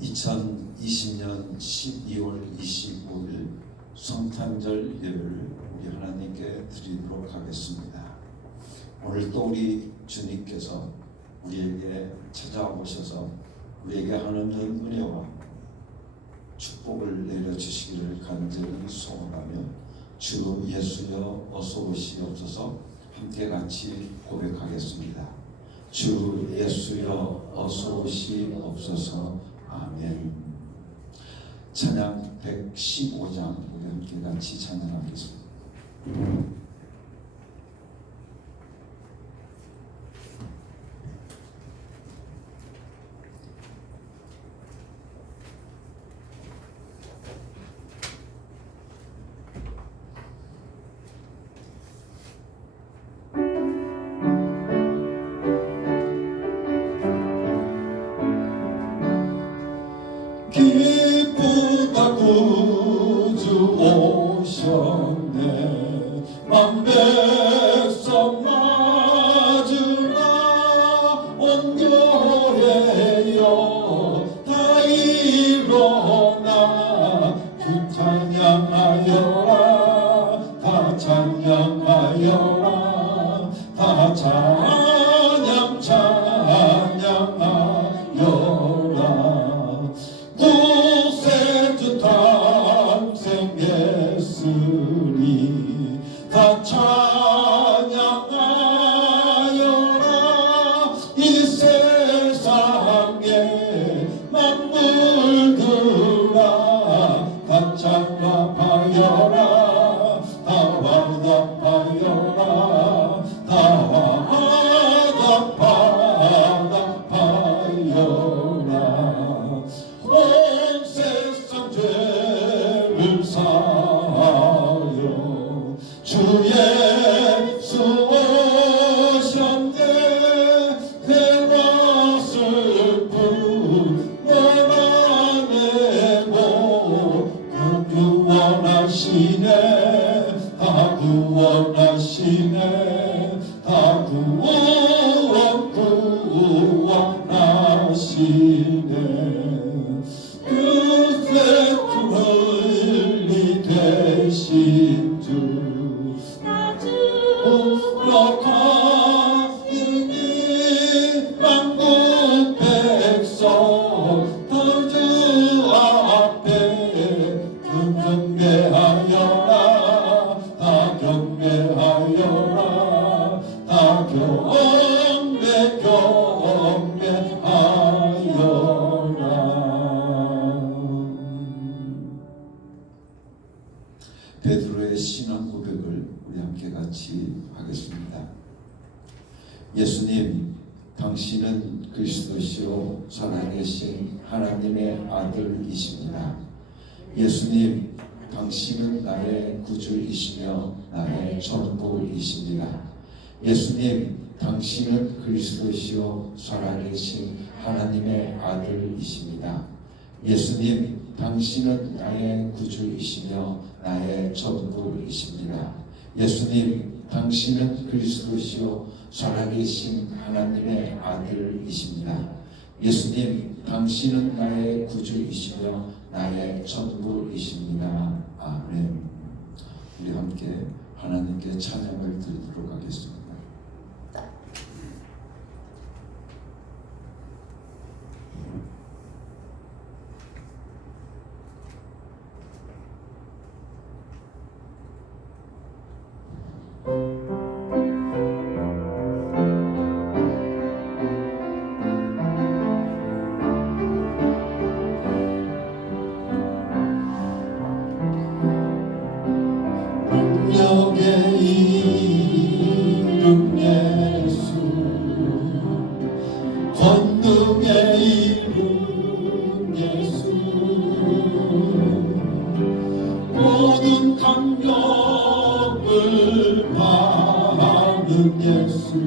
2020년 12월 25일 성탄절 예배를 우리 하나님께 드리도록 하겠습니다. 오늘도 우리 주님께서 우리에게 찾아오셔서 우리에게 하나님의 은혜와 축복을 내려주시기를 간절히 소원하며 주 예수여 어서 오시옵소서 함께 같이 고백하겠습니다. 주 예수여 어서 오시옵소서. 아멘. 찬양 115장 우리 함께 같이 찬양하겠습니다. 기쁘다 구주 오셨네 만백성 맞으라 온 교회여 다 일어나 주 찬양하여라 다 찬양하여라 다 찬양 찬양하여라 구세주 탄생 예수니 다 찬양하여라 이 세상에 만물들아 다 찬양하여라 다 화답하여라 다 화답하여라 온 세상 죄를 사하여 주 예수 오셨네 죄와 슬픔 몰아내고 구원하시네 다 구원하시네 다 구원하시네 그새 주를 되신 주 오락하니 만국 백성 다 주 앞에 경배하여라 다 경배하여라 다 베드로의 신앙 고백을 우리 함께 같이 하겠습니다. 예수님, 당신은 그리스도시요 살아계신 하나님의 아들이십니다. 예수님, 당신은 나의 구주이시며 나의 전부이십니다. 예수님, 당신은 그리스도시요 살아계신 하나님의 아들이십니다. 예수님, 당신은 나의 구주이시며 나의 전부이십니다. 예수님, 당신은 그리스도시요 살아계신 하나님의 아들이십니다. 예수님, 당신은 나의 구주이시며 나의 전부이십니다. 아멘. 우리 함께 하나님께 찬양을 드리도록 하겠습니다. 능력의 이름 예수 권능의 이름 예수 모든 강력을 받는 예수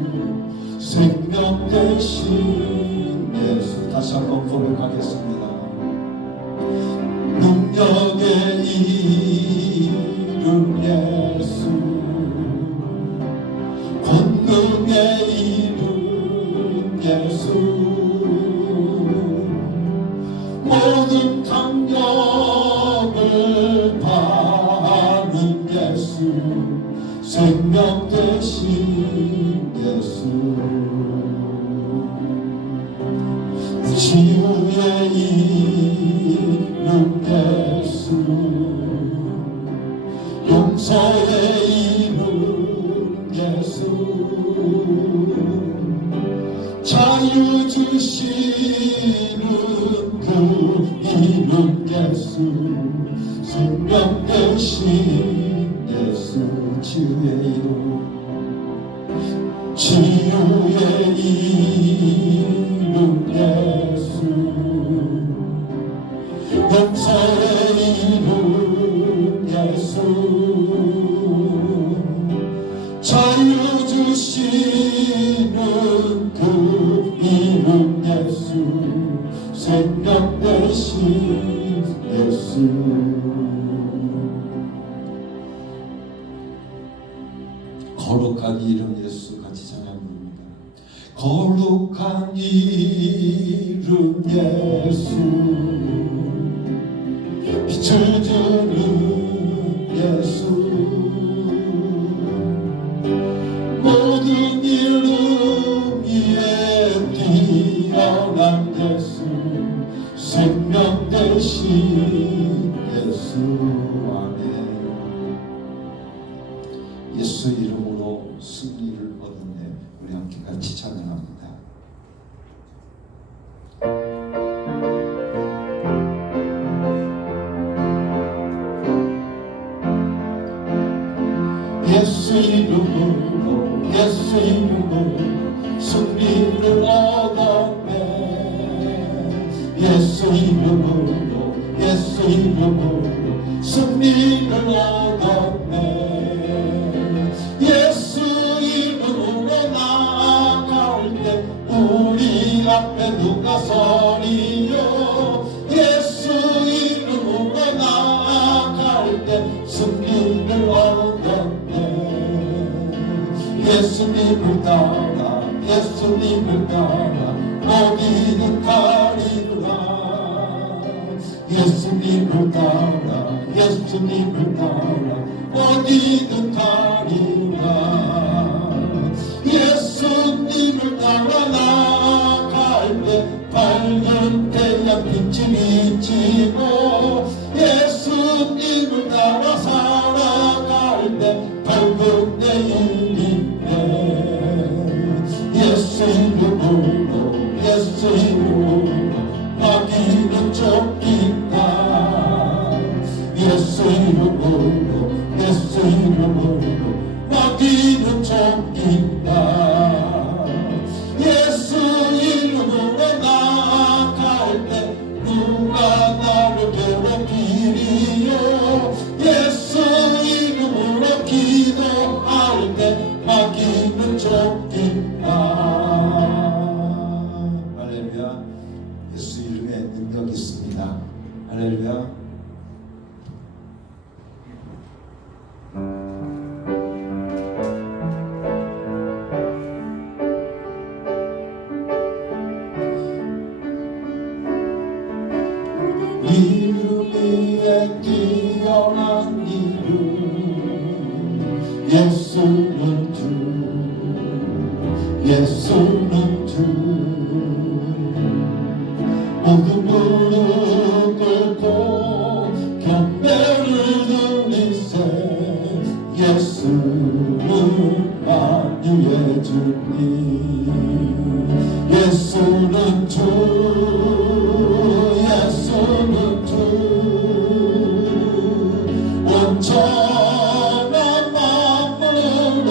생명 되신 예수 다시 한번 고백하겠습니다. 능력의 이름 예수 권능의 이름 예수 생명 되신 예수 치유의 이름 예수 용서의 이름 예수 자유 주시는 그 이름 예수 생명 되신 예수 치유의 이름 예수 용서의 이름 예수 자유 주시는 그 이름 예수 생명 되신 예수 거룩한 이름 예수 같이 찬양 부릅니다. 거룩한 이름 예수 빛을 주는 예수 모든 이름 위에 뛰어난 예수 생명 되신 예수 아멘. 예수 이름으로 승리를 얻었네. 우리 함께 같이 찬양합니다. 예수 이름으로 예수 이름으로 승리를 얻었네. 예수 이름으로 예수 이름으로 승리를 얻었네. 예수 이름으로 나아갈 때 우리 앞에 누가 서리요. 예수 이름으로 나아갈 때 승리를 얻었네. 예수님을 따라 예수님을 따라 어디든 가리라. 예수님을 따라 예수님을 따라 어디든 가리라. 예수님을 따라 나아갈 때 밝은 태양 빛이 비치고 예수님을 따라 살아갈 때 밝은 내일이 예수 이름으로 예수 이름으로 마귀는 쫓긴다. 예수 이름으로 예수 이름으로 마귀는 쫓긴다. 예수 이름으로 나아갈 때 누가 나를 괴롭히리요. 예수 이름으로 기도할 때 마귀는 쫓긴다. 할렐루야. 예수 이름에 능력이 있습니다. 할렐루야. 이름 위에 뛰어난 이름 예수는 주 예수는 주 모든 무릎 꿇고 경배를 드리세. 예수는 만유의 주님 예수는 주 예수는 주 온전한 마음으로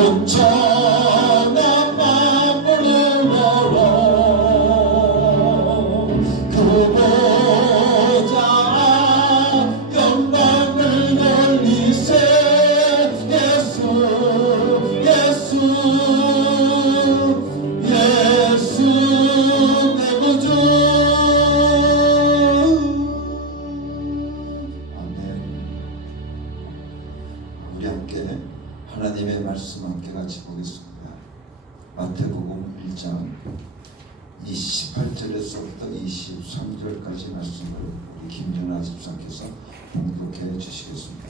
온전한 만물을 열어 그보자 영광을 돌리세 예수 예수 예수 내 구주 아멘. 우리 함께 하나님의 말씀 함께 같이 보겠습니다. 마태복음 1장 28절에서부터 23절까지 말씀을 우리 김정아 집사께서 봉독해 주시겠습니다.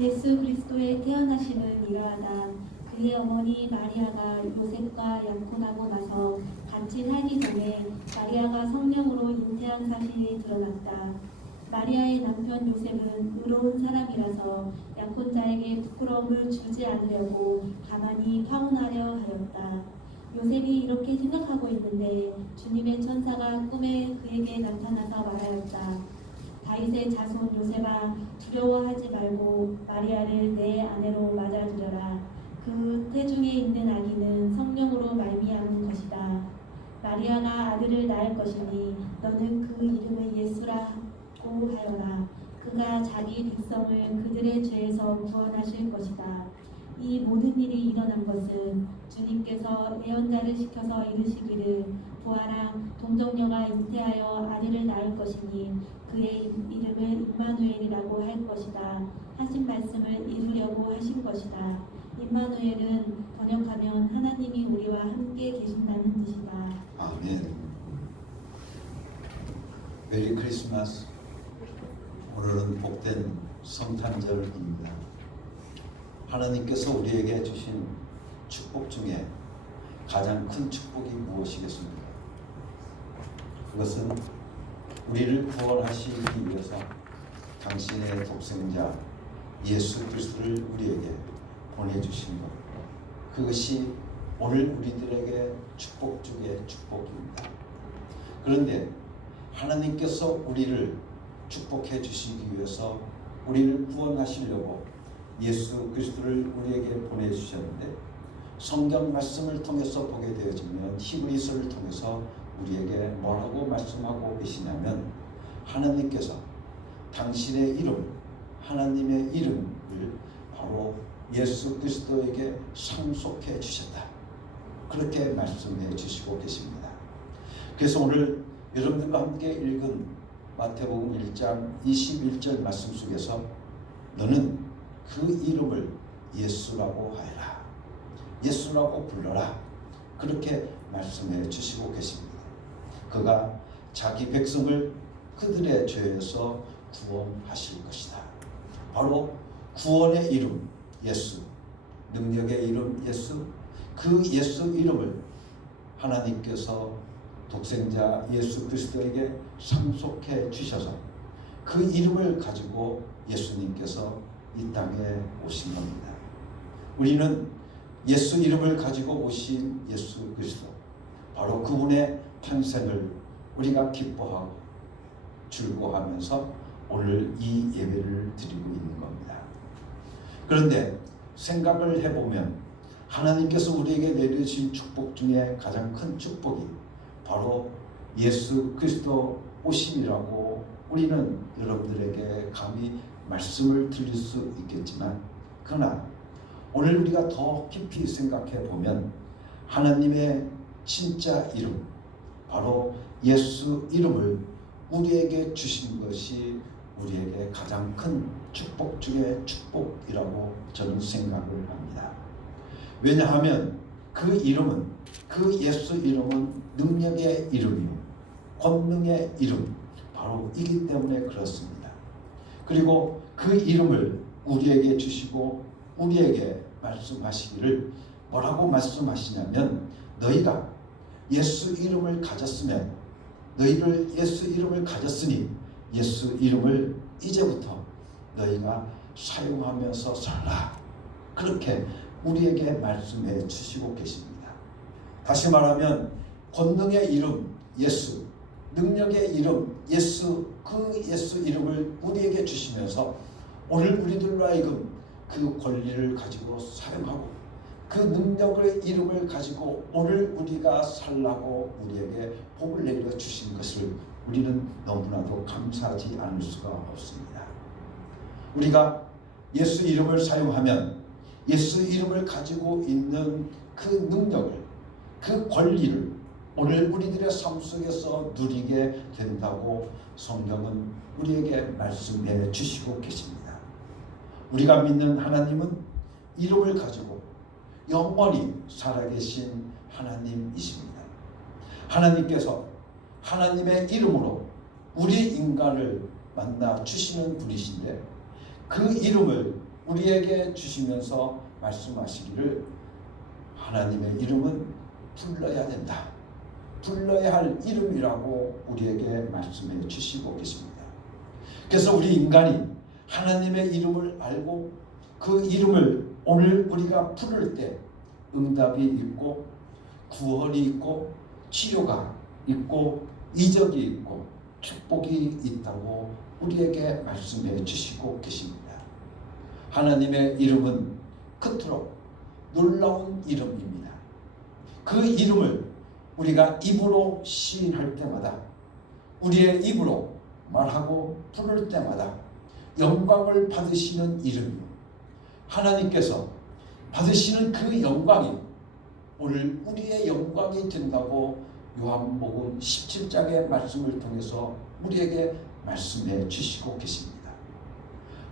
예수 그리스도의 태어나심은 이러하다. 그의 어머니 마리아가 요셉과 약혼하고 나서 반친하기 전에 마리아가 성령으로 잉태한 사실이 드러났다. 마리아의 남편 요셉은 의로운 사람이라서 약혼자에게 부끄러움을 주지 않으려고 가만히 파혼하려 하였다. 요셉이 이렇게 생각하고 있는데 주님의 천사가 꿈에 그에게 나타나서 말하였다. 다윗의 자손 요셉아, 두려워하지 말고 마리아를 내 아내로 맞아들여라. 그 태중에 있는 아기는 성령으로 말미암은 것이다. 마리아가 아들을 낳을 것이니 너는 그 이름을 예수라고 하여라. 그가 자기 백성을 그들의 죄에서 구원하실 것이다. 이 모든 일이 일어난 것은 주님께서 예언자를 시켜서 이르시기를 보아라, 동정녀가 잉태하여 아들을 낳을 것이니 그의 이름을 임마누엘이라고 할 것이다 하신 말씀을 이루려고 하신 것이다. 임마누엘은 번역하면 하나님이 우리와 함께 계신다는 뜻이다. 아멘. 메리 크리스마스. 오늘은 복된 성탄절입니다. 하나님께서 우리에게 주신 축복 중에 가장 큰 축복이 무엇이겠습니까? 그것은 우리를 구원하시기 위해서 당신의 독생자 예수 그리스도를 우리에게 보내주신 것. 그것이 오늘 우리들에게 축복 중의 축복입니다. 그런데 하나님께서 우리를 축복해 주시기 위해서 우리를 구원하시려고 예수 그리스도를 우리에게 보내주셨는데, 성경 말씀을 통해서 보게 되어지면 히브리서를 통해서 우리에게 뭐라고 말씀하고 계시냐면, 하나님께서 당신의 이름, 하나님의 이름을 바로 예수 그리스도에게 상속해 주셨다. 그렇게 말씀해 주시고 계십니다. 그래서 오늘 여러분들과 함께 읽은 마태복음 1장 21절 말씀 속에서 너는 그 이름을 예수라고 하여라, 예수라고 불러라, 그렇게 말씀해 주시고 계십니다. 그가 자기 백성을 그들의 죄에서 구원하실 것이다. 바로 구원의 이름 예수, 능력의 이름 예수, 그 예수 이름을 하나님께서 독생자 예수 그리스도에게 상속해 주셔서 그 이름을 가지고 예수님께서 이 땅에 오신 겁니다. 우리는 예수 이름을 가지고 오신 예수 그리스도, 바로 그분의 탄생을 우리가 기뻐하고 즐거워하면서 오늘 이 예배를 드리고 있는 겁니다. 그런데 생각을 해보면 하나님께서 우리에게 내려주신 축복 중에 가장 큰 축복이 바로 예수 그리스도 오심이라고 우리는 여러분들에게 감히 말씀을 드릴 수 있겠지만, 그러나 오늘 우리가 더 깊이 생각해 보면 하나님의 진짜 이름, 바로 예수 이름을 우리에게 주신 것이 우리에게 가장 큰 축복 중의 축복이라고 저는 생각을 합니다. 왜냐하면 그 이름은, 그 예수 이름은 능력의 이름이요, 권능의 이름, 바로 이기 때문에 그렇습니다. 그리고 그 이름을 우리에게 주시고 우리에게 말씀하시기를 뭐라고 말씀하시냐면, 너희가 예수 이름을 가졌으면, 너희를 예수 이름을 가졌으니 예수 이름을 이제부터 너희가 사용하면서 살라, 그렇게 우리에게 말씀해 주시고 계십니다. 다시 말하면 권능의 이름 예수, 능력의 이름 예수, 그 예수 이름을 우리에게 주시면서 오늘 우리들로 하여금 그 권리를 가지고 사용하고 그 능력의 이름을 가지고 오늘 우리가 살라고 우리에게 복을 내려 주신 것을 우리는 너무나도 감사하지 않을 수가 없습니다. 우리가 예수 이름을 사용하면 예수 이름을 가지고 있는 그 능력을, 그 권리를 오늘 우리들의 삶 속에서 누리게 된다고 성경은 우리에게 말씀해 주시고 계십니다. 우리가 믿는 하나님은 이름을 가지고 영원히 살아계신 하나님이십니다. 하나님께서 하나님의 이름으로 우리 인간을 만나 주시는 분이신데 그 이름을 우리에게 주시면서 말씀하시기를 하나님의 이름은 불러야 된다. 불러야 할 이름이라고 우리에게 말씀해 주시고 계십니다. 그래서 우리 인간이 하나님의 이름을 알고 그 이름을 오늘 우리가 부를 때 응답이 있고 구원이 있고 치료가 있고 이적이 있고 축복이 있다고 우리에게 말씀해 주시고 계십니다. 하나님의 이름은 그토록 놀라운 이름입니다. 그 이름을 우리가 입으로 시인할 때마다 우리의 입으로 말하고 부를 때마다 영광을 받으시는 이름이요 하나님께서 받으시는 그 영광이 오늘 우리의 영광이 된다고 요한복음 17장의 말씀을 통해서 우리에게 말씀해 주시고 계십니다.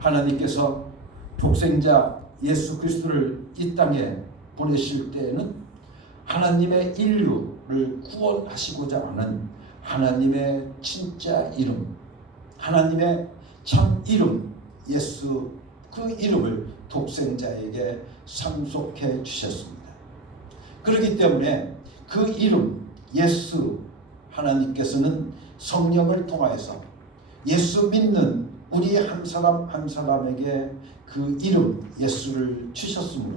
하나님께서 독생자 예수 그리스도를 이 땅에 보내실 때에는 하나님의 인류를 구원하시고자 하는 하나님의 진짜 이름, 하나님의 참 이름 예수, 그 이름을 독생자에게 상속해 주셨습니다. 그렇기 때문에 그 이름 예수, 하나님께서는 성령을 통하여서 예수 믿는 우리 한 사람 한 사람에게 그 이름 예수를 주셨으므로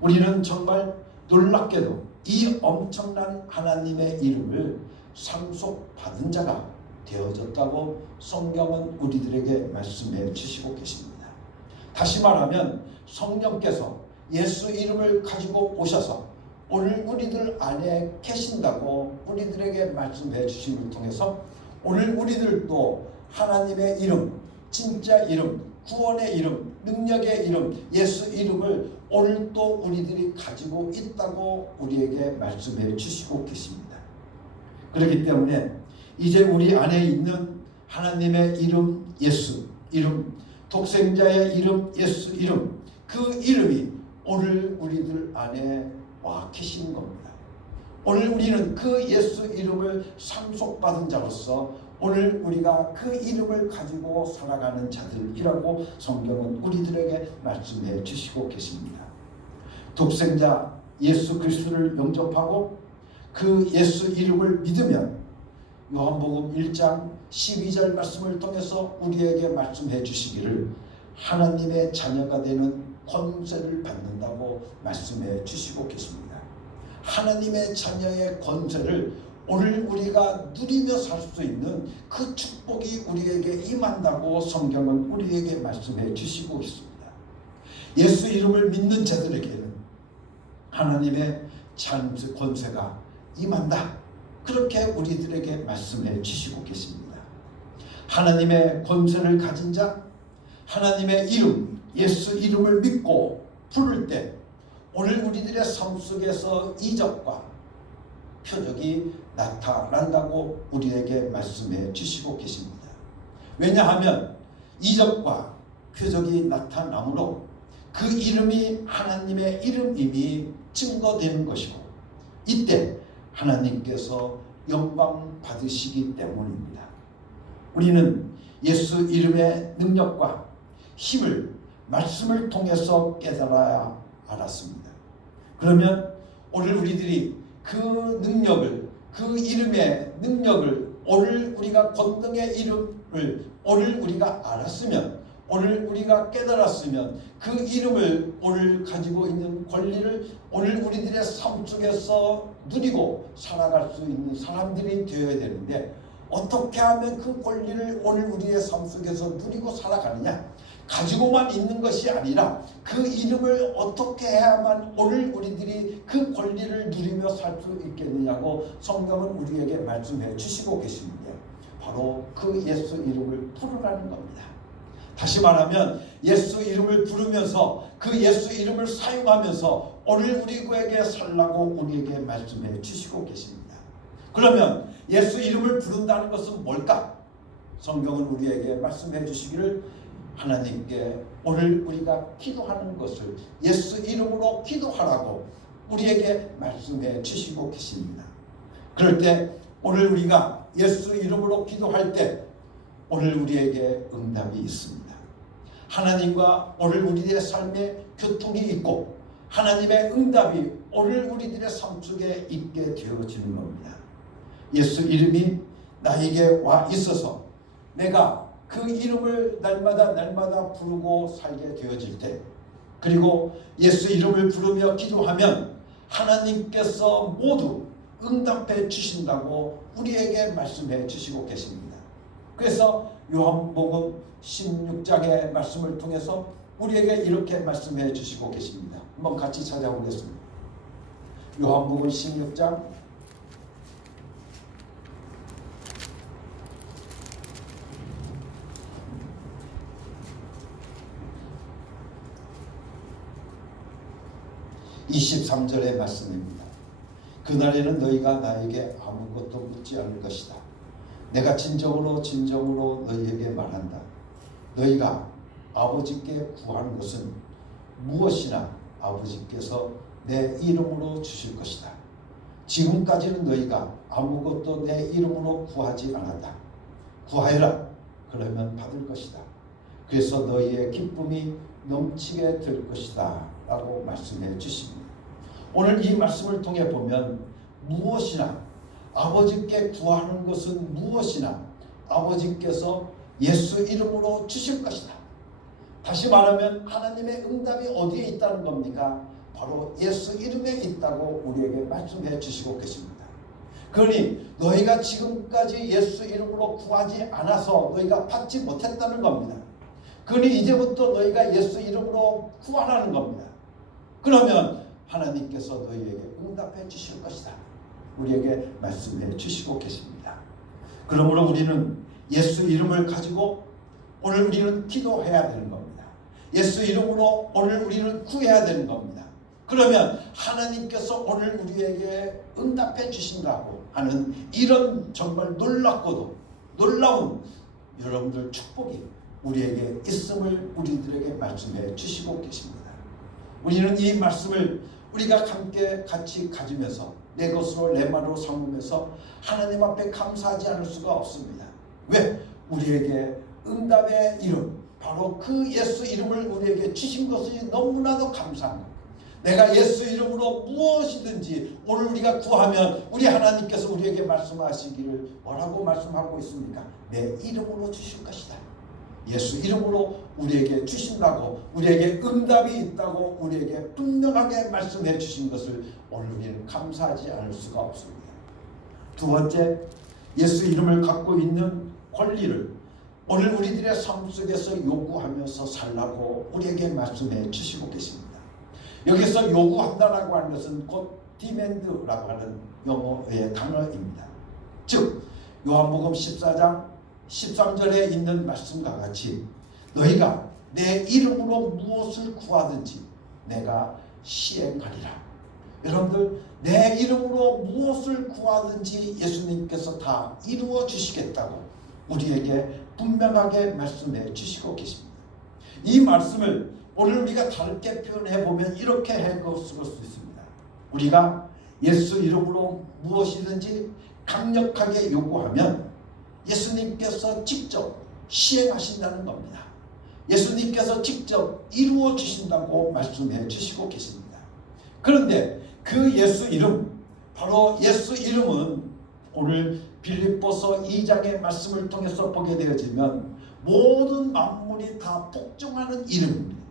우리는 정말 놀랍게도 이 엄청난 하나님의 이름을 상속받은 자가 되어졌다고 성경은 우리들에게 말씀해 주시고 계십니다. 다시 말하면 성령께서 예수 이름을 가지고 오셔서 오늘 우리들 안에 계신다고 우리들에게 말씀해 주심을 통해서 오늘 우리들도 하나님의 이름, 진짜 이름, 구원의 이름, 능력의 이름, 예수 이름을 오늘 또 우리들이 가지고 있다고 우리에게 말씀해 주시고 계십니다. 그렇기 때문에 이제 우리 안에 있는 하나님의 이름 예수 이름, 독생자의 이름 예수 이름, 그 이름이 오늘 우리들 안에 와 계신 겁니다. 오늘 우리는 그 예수 이름을 상속받은 자로서 오늘 우리가 그 이름을 가지고 살아가는 자들이라고 성경은 우리들에게 말씀해 주시고 계십니다. 독생자 예수 그리스도를 영접하고 그 예수 이름을 믿으면 요한복음 1장 12절 말씀을 통해서 우리에게 말씀해 주시기를 하나님의 자녀가 되는 권세를 받는다고 말씀해 주시고 계십니다. 하나님의 자녀의 권세를 오늘 우리가 누리며 살 수 있는 그 축복이 우리에게 임한다고 성경은 우리에게 말씀해 주시고 있습니다. 예수 이름을 믿는 자들에게는 하나님의 권세가 임한다. 그렇게 우리들에게 말씀해 주시고 계십니다. 하나님의 권세를 가진 자, 하나님의 이름, 예수 이름을 믿고 부를 때 오늘 우리들의 삶 속에서 이적과 표적이 나타난다고 우리에게 말씀해 주시고 계십니다. 왜냐하면 이적과 표적이 나타나므로 그 이름이 하나님의 이름임이 증거되는 것이고 이때 하나님께서 영광 받으시기 때문입니다. 우리는 예수 이름의 능력과 힘을 말씀을 통해서 깨달아야 알았습니다. 그러면 오늘 우리들이 그 능력을, 그 이름의 능력을 오늘 우리가 권능의 이름을 오늘 우리가 알았으면 오늘 우리가 깨달았으면 그 이름을 오늘 가지고 있는 권리를 오늘 우리들의 삶 속에서 누리고 살아갈 수 있는 사람들이 되어야 되는데, 어떻게 하면 그 권리를 오늘 우리의 삶 속에서 누리고 살아가느냐? 가지고만 있는 것이 아니라 그 이름을 어떻게 해야만 오늘 우리들이 그 권리를 누리며 살 수 있겠느냐고 성경은 우리에게 말씀해 주시고 계십니다. 바로 그 예수 이름을 부르라는 겁니다. 다시 말하면 예수 이름을 부르면서 그 예수 이름을 사용하면서 오늘 우리에게 살라고 우리에게 말씀해 주시고 계십니다. 그러면 예수 이름을 부른다는 것은 뭘까? 성경은 우리에게 말씀해 주시기를 하나님께 오늘 우리가 기도하는 것을 예수 이름으로 기도하라고 우리에게 말씀해 주시고 계십니다. 그럴 때 오늘 우리가 예수 이름으로 기도할 때 오늘 우리에게 응답이 있습니다. 하나님과 오늘 우리의 삶에 교통이 있고 하나님의 응답이 오늘 우리들의 삶 속에 있게 되어지는 겁니다. 예수 이름이 나에게 와 있어서 내가 그 이름을 날마다 부르고 살게 되어질 때, 그리고 예수 이름을 부르며 기도하면 하나님께서 모두 응답해 주신다고 우리에게 말씀해 주시고 계십니다. 그래서 요한복음 16장의 말씀을 통해서 우리에게 이렇게 말씀해 주시고 계십니다. 한번 같이 찾아보겠습니다. 요한복음 16장 23절의 말씀입니다. 그날에는 너희가 나에게 아무것도 묻지 않을 것이다. 내가 진정으로 너희에게 말한다. 너희가 아버지께 구하는 것은 무엇이나 아버지께서 내 이름으로 주실 것이다. 지금까지는 너희가 아무것도 내 이름으로 구하지 않았다. 구하여라. 그러면 받을 것이다. 그래서 너희의 기쁨이 넘치게 될 것이다 라고 말씀해 주십니다. 오늘 이 말씀을 통해 보면 무엇이나 아버지께 구하는 것은 무엇이나 아버지께서 예수 이름으로 주실 것이다. 다시 말하면 하나님의 응답이 어디에 있다는 겁니까? 바로 예수 이름에 있다고 우리에게 말씀해 주시고 계십니다. 그러니 너희가 지금까지 예수 이름으로 구하지 않아서 너희가 받지 못했다는 겁니다. 그러니 이제부터 너희가 예수 이름으로 구하라는 겁니다. 그러면 하나님께서 너희에게 응답해 주실 것이다. 우리에게 말씀해 주시고 계십니다. 그러므로 우리는 예수 이름을 가지고 오늘 우리는 기도해야 되는 겁니다. 예수 이름으로 오늘 우리는 구해야 되는 겁니다. 그러면 하나님께서 오늘 우리에게 응답해 주신다고 하는 이런 정말 놀랍고도 놀라운 여러분들 축복이 우리에게 있음을 우리들에게 말씀해 주시고 계십니다. 우리는 이 말씀을 우리가 함께 같이 가지면서 내 것으로 내 말로 삼으면서 하나님 앞에 감사하지 않을 수가 없습니다. 왜? 우리에게 응답의 이름, 바로 그 예수 이름을 우리에게 주신 것이 너무나도 감사한 것. 내가 예수 이름으로 무엇이든지 오늘 우리가 구하면 우리 하나님께서 우리에게 말씀하시기를 뭐라고 말씀하고 있습니까? 내 이름으로 주실 것이다. 예수 이름으로 우리에게 주신다고, 우리에게 응답이 있다고 우리에게 분명하게 말씀해 주신 것을 오늘 우리는 감사하지 않을 수가 없습니다. 두 번째, 예수 이름을 갖고 있는 권리를 오늘 우리들의 삶 속에서 요구하면서 살라고 우리에게 말씀해 주시고 계십니다. 여기서 요구한다라고 하는 것은 곧 demand라고 하는 영어의 단어입니다. 즉 요한복음 14장 13절에 있는 말씀과 같이 너희가 내 이름으로 무엇을 구하든지 내가 시행하리라. 여러분들, 내 이름으로 무엇을 구하든지 예수님께서 다 이루어 주시겠다고 우리에게 분명하게 말씀해 주시고 계십니다. 이 말씀을 오늘 우리가 다르게 표현해 보면 이렇게 해석할 수 있습니다. 우리가 예수 이름으로 무엇이든지 강력하게 요구하면 예수님께서 직접 시행하신다는 겁니다. 예수님께서 직접 이루어 주신다고 말씀해 주시고 계십니다. 그런데 그 예수 이름, 바로 예수 이름은 오늘 빌립보서 2장의 말씀을 통해서 보게 되어지면 모든 만물이 다 복종하는 이름입니다.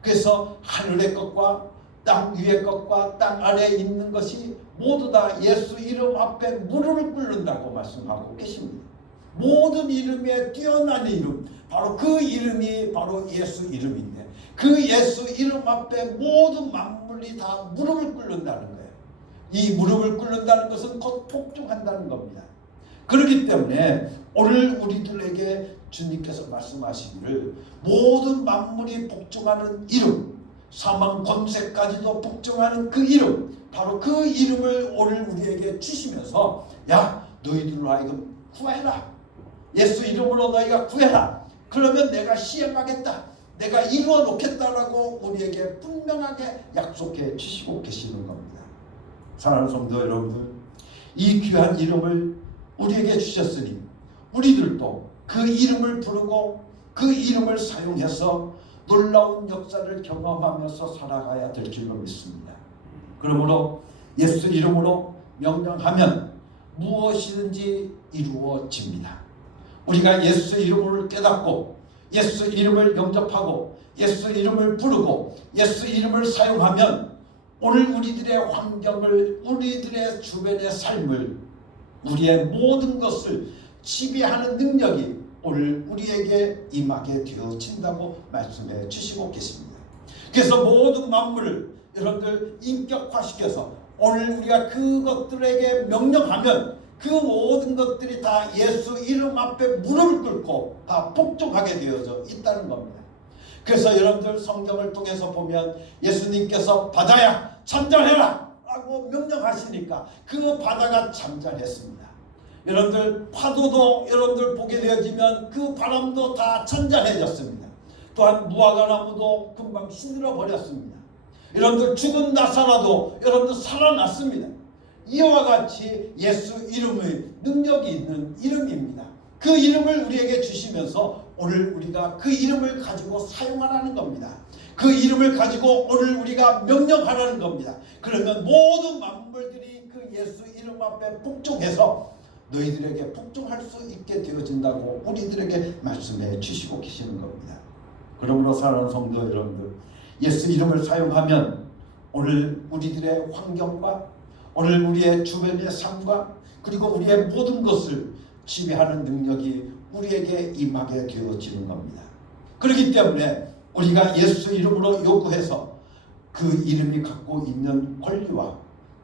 그래서 하늘의 것과 땅 위의 것과 땅 아래에 있는 것이 모두 다 예수 이름 앞에 무릎을 꿇는다고 말씀하고 계십니다. 모든 이름에 뛰어난 이름, 바로 그 이름이 바로 예수 이름인데, 그 예수 이름 앞에 모든 만물이 다 무릎을 꿇는다는 거예요. 이 무릎을 꿇는다는 것은 곧 복종한다는 겁니다. 그렇기 때문에 오늘 우리들에게 주님께서 말씀하시기를 모든 만물이 복종하는 이름, 사망 권세까지도 복종하는 그 이름, 바로 그 이름을 오늘 우리에게 주시면서 야, 너희들로 하여금 구해라. 예수 이름으로 너희가 구해라. 그러면 내가 시행하겠다. 내가 이루어 놓겠다라고 우리에게 분명하게 약속해 주시고 계시는 겁니다. 사랑하는 성도 여러분들, 이 귀한 이름을 우리에게 주셨으니 우리들도 그 이름을 부르고 그 이름을 사용해서 놀라운 역사를 경험하면서 살아가야 될 줄로 믿습니다. 그러므로 예수 이름으로 명령하면 무엇이든지 이루어집니다. 우리가 예수 이름을 깨닫고 예수 이름을 영접하고 예수 이름을 부르고 예수 이름을 사용하면 오늘 우리들의 환경을, 우리들의 주변의 삶을, 우리의 모든 것을 지배하는 능력이 오늘 우리에게 임하게 되어진다고 말씀해 주시고 계십니다. 그래서 모든 만물을 여러분들 인격화시켜서 오늘 우리가 그것들에게 명령하면 그 모든 것들이 다 예수 이름 앞에 무릎을 꿇고 다 복종하게 되어져 있다는 겁니다. 그래서 여러분들 성경을 통해서 보면 예수님께서 바다야 잠잠해라 라고 명령하시니까 그 바다가 잠잠했습니다. 여러분들 파도도 여러분들 보게 되어지면 그 바람도 다 잔잔해졌습니다. 또한 무화과 나무도 금방 시들어 버렸습니다. 여러분들 죽은 나사라도 여러분들 살아났습니다. 이와 같이 예수 이름의 능력이 있는 이름입니다. 그 이름을 우리에게 주시면서 오늘 우리가 그 이름을 가지고 사용하라는 겁니다. 그 이름을 가지고 오늘 우리가 명령하라는 겁니다. 그러면 모든 만물들이 그 예수 이름 앞에 복종해서 너희들에게 복종할 수 있게 되어진다고 우리들에게 말씀해 주시고 계시는 겁니다. 그러므로 사랑하는 성도 여러분들, 예수 이름을 사용하면 오늘 우리들의 환경과 오늘 우리의 주변의 삶과 그리고 우리의 모든 것을 지배하는 능력이 우리에게 임하게 되어지는 겁니다. 그렇기 때문에 우리가 예수 이름으로 요구해서 그 이름이 갖고 있는 권리와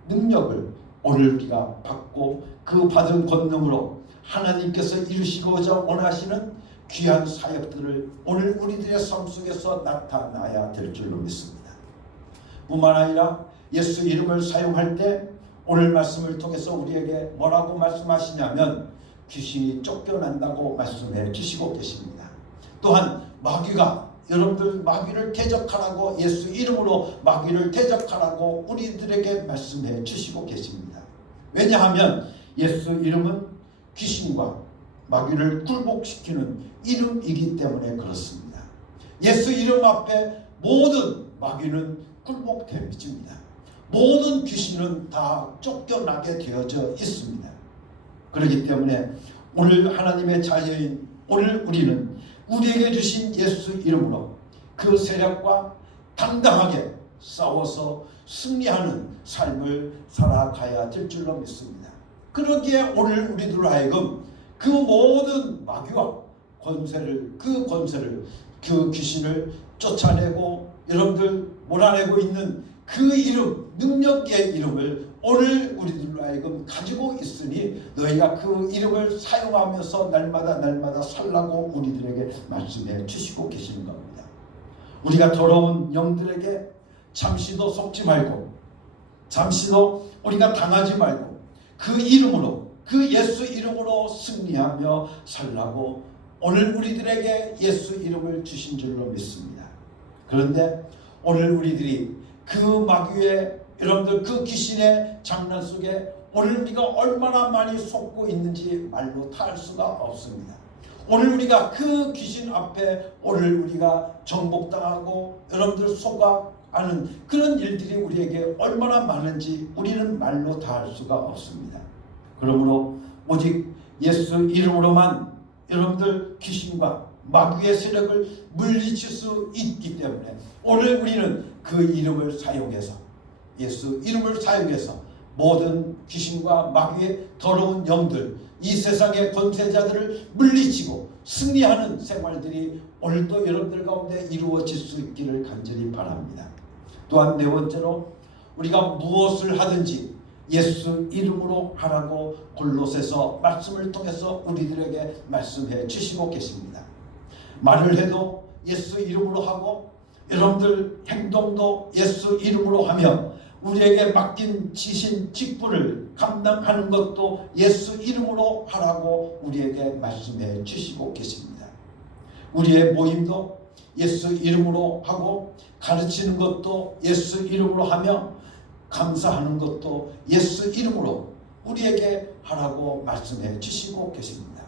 능력을 오늘 우리가 받고 그 받은 권능으로 하나님께서 이루시고자 원하시는 귀한 사역들을 오늘 우리들의 삶 속에서 나타나야 될 줄로 믿습니다. 뿐만 아니라 예수 이름을 사용할 때 오늘 말씀을 통해서 우리에게 뭐라고 말씀하시냐면 귀신이 쫓겨난다고 말씀해 주시고 계십니다. 또한 마귀가 여러분들 마귀를 대적하라고 예수 이름으로 마귀를 대적하라고 우리들에게 말씀해 주시고 계십니다. 왜냐하면 예수 이름은 귀신과 마귀를 굴복시키는 이름이기 때문에 그렇습니다. 예수 이름 앞에 모든 마귀는 굴복됩니다. 모든 귀신은 다 쫓겨나게 되어져 있습니다. 그렇기 때문에 오늘 하나님의 자녀인 오늘 우리는 우리에게 주신 예수 이름으로 그 세력과 당당하게 싸워서 승리하는 삶을 살아가야 될 줄로 믿습니다. 그러기에 오늘 우리들로 하여금 그 모든 마귀와 권세를 그 귀신을 쫓아내고 여러분들 몰아내고 있는 그 이름, 능력의 이름을 오늘 우리들로 하여금 가지고 있으니 너희가 그 이름을 사용하면서 날마다 살라고 우리들에게 말씀해 주시고 계시는 겁니다. 우리가 더러운 영들에게 잠시도 속지 말고 잠시도 우리가 당하지 말고 그 이름으로 그 예수 이름으로 승리하며 살라고 오늘 우리들에게 예수 이름을 주신 줄로 믿습니다. 그런데 오늘 우리들이 그 마귀의 여러분들 그 귀신의 장난 속에 오늘 우리가 얼마나 많이 속고 있는지 말로 다 알 수가 없습니다. 오늘 우리가 그 귀신 앞에 오늘 우리가 정복당하고 여러분들 속아가는 그런 일들이 우리에게 얼마나 많은지 우리는 말로 다 알 수가 없습니다. 그러므로 오직 예수 이름으로만 여러분들 귀신과 마귀의 세력을 물리칠 수 있기 때문에 오늘 우리는 그 이름을 사용해서, 예수 이름을 사용해서 모든 귀신과 마귀의 더러운 영들, 이 세상의 권세자들을 물리치고 승리하는 생활들이 오늘도 여러분들 가운데 이루어질 수 있기를 간절히 바랍니다. 또한 네 번째로 우리가 무엇을 하든지 예수 이름으로 하라고 골로새서 말씀을 통해서 우리들에게 말씀해 주시고 계십니다. 말을 해도 예수 이름으로 하고 여러분들 행동도 예수 이름으로 하며 우리에게 맡긴 지신 직분을 감당하는 것도 예수 이름으로 하라고 우리에게 말씀해 주시고 계십니다. 우리의 모임도 예수 이름으로 하고 가르치는 것도 예수 이름으로 하며 감사하는 것도 예수 이름으로 우리에게 하라고 말씀해 주시고 계십니다.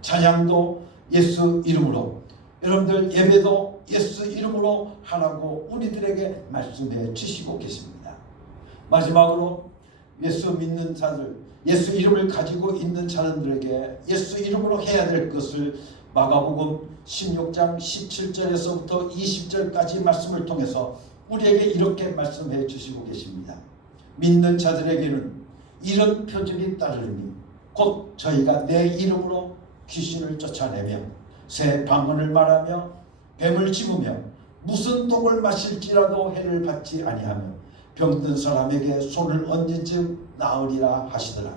찬양도 예수 이름으로, 여러분들 예배도 예수 이름으로 하라고 우리들에게 말씀해 주시고 계십니다. 마지막으로 예수 믿는 자들, 예수 이름을 가지고 있는 사람들에게 예수 이름으로 해야 될 것을 마가복음 16장 17절에서부터 20절까지 말씀을 통해서 우리에게 이렇게 말씀해 주시고 계십니다. 믿는 자들에게는 이런 표적이 따르니 곧 저희가 내 이름으로 귀신을 쫓아내며 새 방언을 말하며 뱀을 집으며 무슨 독을 마실지라도 해를 받지 아니하며 병든 사람에게 손을 얹은 즉 나으리라 하시더라.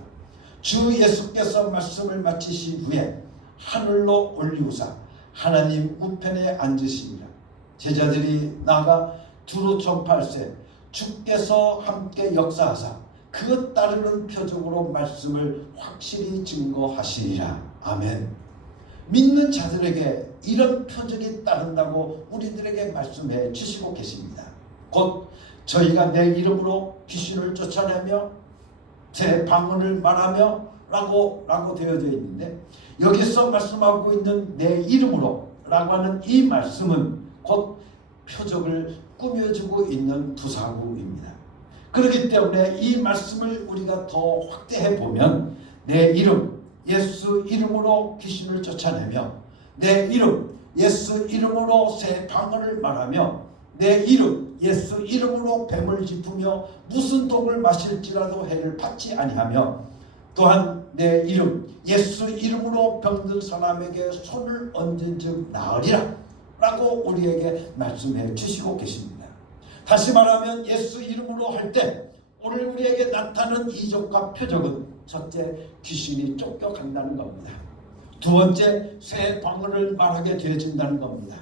주 예수께서 말씀을 마치신 후에 하늘로 올리우사 하나님 우편에 앉으시니라. 제자들이 나가 두루 전파할세 주께서 함께 역사하사 그 따르는 표적으로 말씀을 확실히 증거하시리라. 아멘. 믿는 자들에게 이런 표적이 따른다고 우리들에게 말씀해 주시고 계십니다. 곧 저희가 내 이름으로 귀신을 쫓아내며 새 방언을 말하며 라고 되어져 있는데, 여기서 말씀하고 있는 내 이름으로 라고 하는 이 말씀은 곧 표적을 꾸며주고 있는 부사구입니다. 그렇기 때문에 이 말씀을 우리가 더 확대해 보면 내 이름 예수 이름으로 귀신을 쫓아내며 내 이름 예수 이름으로 새 방언을 말하며 내 이름 예수 이름으로 뱀을 짚으며 무슨 독을 마실지라도 해를 받지 아니하며 또한 내 이름 예수 이름으로 병든 사람에게 손을 얹은 즉 나으리라 라고 우리에게 말씀해 주시고 계십니다. 다시 말하면 예수 이름으로 할 때 오늘 우리에게 나타나는 이적과 표적은 첫째 귀신이 쫓겨간다는 겁니다. 두 번째 새 방언을 말하게 되어진다는 겁니다.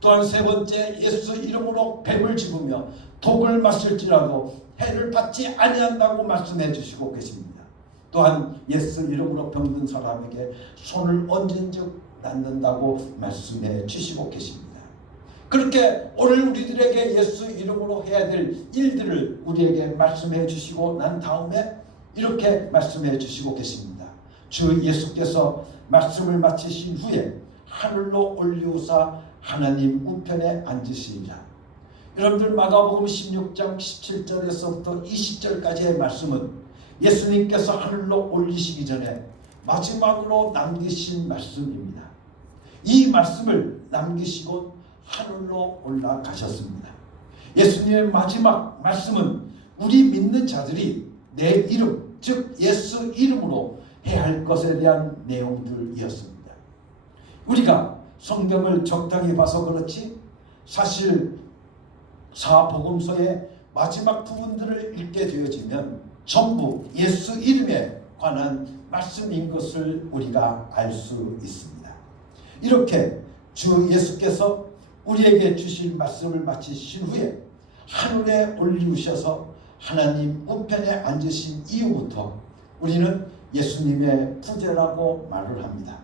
또한 세 번째 예수 이름으로 뱀을 집으며 독을 마실지라도 해를 받지 아니한다고 말씀해 주시고 계십니다. 또한 예수 이름으로 병든 사람에게 손을 얹은 즉 낫는다고 말씀해 주시고 계십니다. 그렇게 오늘 우리들에게 예수 이름으로 해야 될 일들을 우리에게 말씀해 주시고 난 다음에 이렇게 말씀해 주시고 계십니다. 주 예수께서 말씀을 마치신 후에 하늘로 올리우사 하나님 우편에 앉으시리라. 여러분들 마가복음 16장 17절에서부터 20절까지의 말씀은 예수님께서 하늘로 올리시기 전에 마지막으로 남기신 말씀입니다. 이 말씀을 남기시고 하늘로 올라가셨습니다. 예수님의 마지막 말씀은 우리 믿는 자들이 내 이름 즉 예수 이름으로 해야 할 것에 대한 내용들이었습니다. 우리가 성경을 적당히 봐서 그렇지 사실 사복음서의 마지막 부분들을 읽게 되어지면 전부 예수 이름에 관한 말씀인 것을 우리가 알 수 있습니다. 이렇게 주 예수께서 우리에게 주신 말씀을 마치신 후에 하늘에 올리우셔서 하나님 우편에 앉으신 이후부터 우리는 예수님의 부재라고 말을 합니다.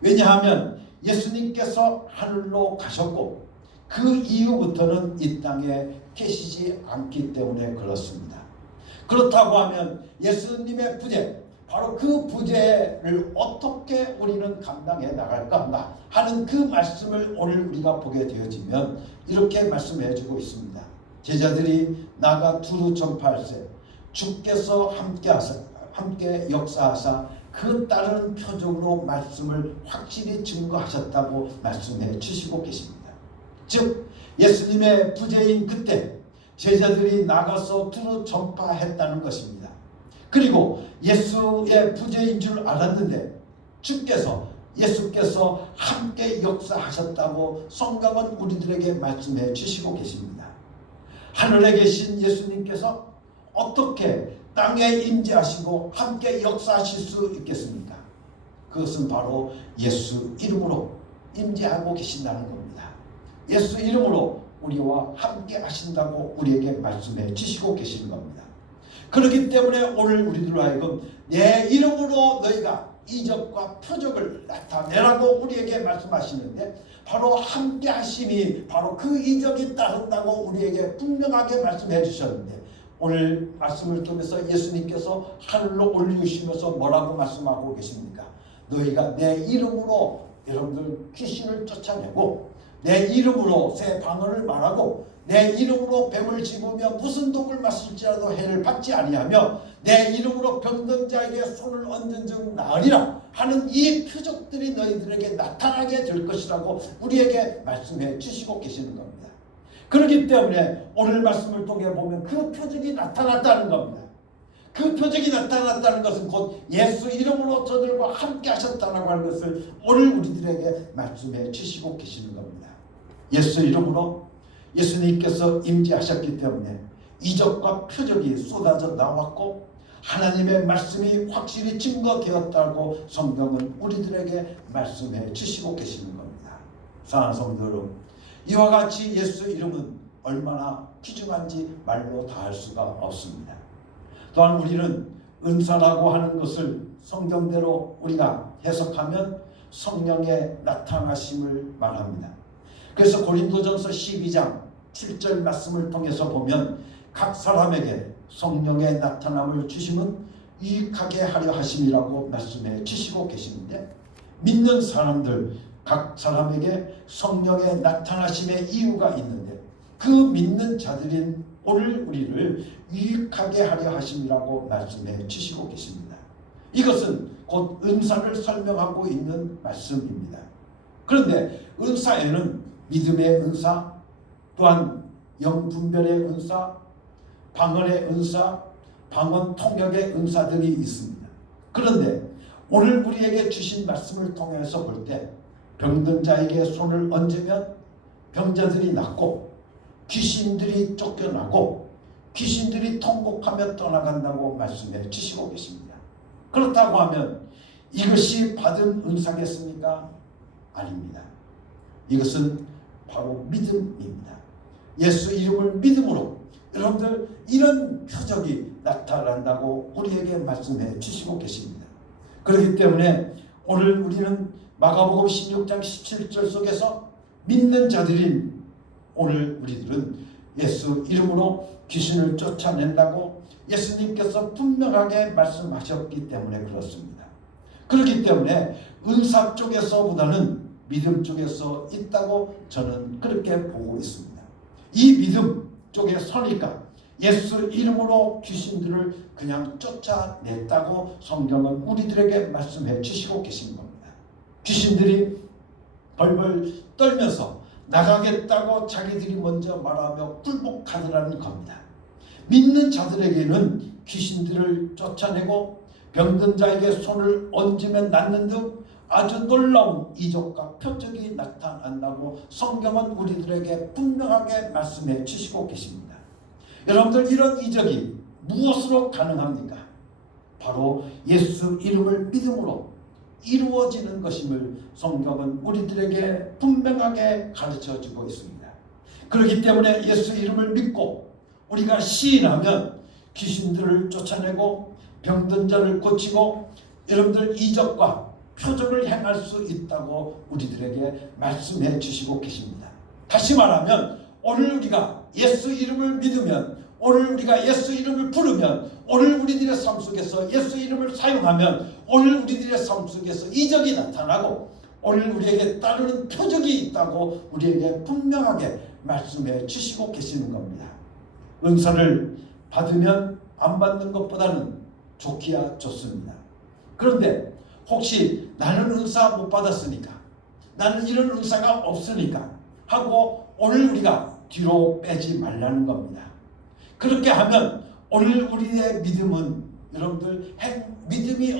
왜냐하면 예수님께서 하늘로 가셨고 그 이후부터는 이 땅에 계시지 않기 때문에 그렇습니다. 그렇다고 하면 예수님의 부재, 바로 그 부재를 어떻게 우리는 감당해 나갈까 하는 그 말씀을 오늘 우리가 보게 되어지면 이렇게 말씀해 주고 있습니다. 제자들이 나가 두루 전파할세 주께서 함께 함께 역사하사 그 따르는 표적으로 말씀을 확실히 증거하셨다고 말씀해 주시고 계십니다. 즉 예수님의 부재인 그때 제자들이 나가서 두루 전파했다는 것입니다. 그리고 예수의 부재인 줄 알았는데 예수께서 함께 역사하셨다고 성경은 우리들에게 말씀해 주시고 계십니다. 하늘에 계신 예수님께서 어떻게 땅에 임재하시고 함께 역사하실 수 있겠습니까? 그것은 바로 예수 이름으로 임재하고 계신다는 겁니다. 예수 이름으로 우리와 함께 하신다고 우리에게 말씀해 주시고 계시는 겁니다. 그렇기 때문에 오늘 우리들로 하여금 내 이름으로 너희가 이적과 표적을 나타내라고 우리에게 말씀하시는데, 바로 함께 하심이 바로 그 이적이 따른다고 우리에게 분명하게 말씀해 주셨는데, 오늘 말씀을 통해서 예수님께서 하늘로 올리시면서 뭐라고 말씀하고 계십니까? 너희가 내 이름으로 여러분들 귀신을 쫓아내고, 내 이름으로 새 방언을 말하고, 내 이름으로 뱀을 집으며 무슨 독을 마실지라도 해를 받지 아니하며 내 이름으로 병든 자에게 손을 얹은 즉 나으리라 하는 이 표적들이 너희들에게 나타나게 될 것이라고 우리에게 말씀해 주시고 계시는 겁니다. 그렇기 때문에 오늘 말씀을 통해 보면 그 표적이 나타났다는 겁니다. 그 표적이 나타났다는 것은 곧 예수 이름으로 저들과 함께 하셨다는 것을 오늘 우리들에게 말씀해 주시고 계시는 겁니다. 예수 이름으로 예수님께서 임재하셨기 때문에 이적과 표적이 쏟아져 나왔고 하나님의 말씀이 확실히 증거되었다고 성경은 우리들에게 말씀해 주시고 계시는 겁니다. 사랑하는 성도 여러분, 이와 같이 예수 이름은 얼마나 귀중한지 말로 다 할 수가 없습니다. 또한 우리는 은사라고 하는 것을 성경대로 우리가 해석하면 성령의 나타나심을 말합니다. 그래서 고린도전서 12장 7절 말씀을 통해서 보면 각 사람에게 성령의 나타남을 주심은 유익하게 하려 하심이라고 말씀해 주시고 계시는데, 믿는 사람들 각 사람에게 성령의 나타나심의 이유가 있는데, 그 믿는 자들인 오늘 우리를 유익하게 하려 하심이라고 말씀해 주시고 계십니다. 이것은 곧 은사를 설명하고 있는 말씀입니다. 그런데 은사에는 믿음의 은사, 또한 영분별의 은사, 방언의 은사, 방언 통역의 은사들이 있습니다. 그런데 오늘 우리에게 주신 말씀을 통해서 볼 때 병든 자에게 손을 얹으면 병자들이 낫고 귀신들이 쫓겨나고 귀신들이 통곡하며 떠나간다고 말씀해 주시고 계십니다. 그렇다고 하면 이것이 받은 은사겠습니까? 아닙니다. 이것은 바로 믿음입니다. 예수 이름을 믿음으로 여러분들 이런 표적이 나타난다고 우리에게 말씀해 주시고 계십니다. 그렇기 때문에 오늘 우리는 마가복음 16장 17절 속에서 믿는 자들인 오늘 우리들은 예수 이름으로 귀신을 쫓아낸다고 예수님께서 분명하게 말씀하셨기 때문에 그렇습니다. 그렇기 때문에 은사 쪽에서보다는 믿음 쪽에서 있다고 저는 그렇게 보고 있습니다. 이 믿음 쪽에 서니까 예수 이름으로 귀신들을 그냥 쫓아냈다고 성경은 우리들에게 말씀해 주시고 계신 겁니다. 귀신들이 벌벌 떨면서 나가겠다고 자기들이 먼저 말하며 굴복하더라는 겁니다. 믿는 자들에게는 귀신들을 쫓아내고 병든 자에게 손을 얹으면 낫는 등 아주 놀라운 이적과 표적이 나타난다고 성경은 우리들에게 분명하게 말씀해 주시고 계십니다. 여러분들 이런 이적이 무엇으로 가능합니까? 바로 예수 이름을 믿음으로 이루어지는 것임을 성경은 우리들에게 분명하게 가르쳐주고 있습니다. 그렇기 때문에 예수 이름을 믿고 우리가 시인하면 귀신들을 쫓아내고 병든 자를 고치고 여러분들 이적과 표적을 행할 수 있다고 우리들에게 말씀해 주시고 계십니다. 다시 말하면 오늘 우리가 예수 이름을 믿으면, 오늘 우리가 예수 이름을 부르면, 오늘 우리들의 삶 속에서 예수 이름을 사용하면 오늘 우리들의 삶 속에서 이적이 나타나고 오늘 우리에게 따르는 표적이 있다고 우리에게 분명하게 말씀해 주시고 계시는 겁니다. 은사를 받으면 안 받는 것보다는 좋기야 좋습니다. 그런데 혹시 나는 은사 못 받았으니까, 나는 이런 은사가 없으니까 하고 오늘 우리가 뒤로 빼지 말라는 겁니다. 그렇게 하면 오늘 우리의 믿음은 여러분들 믿음이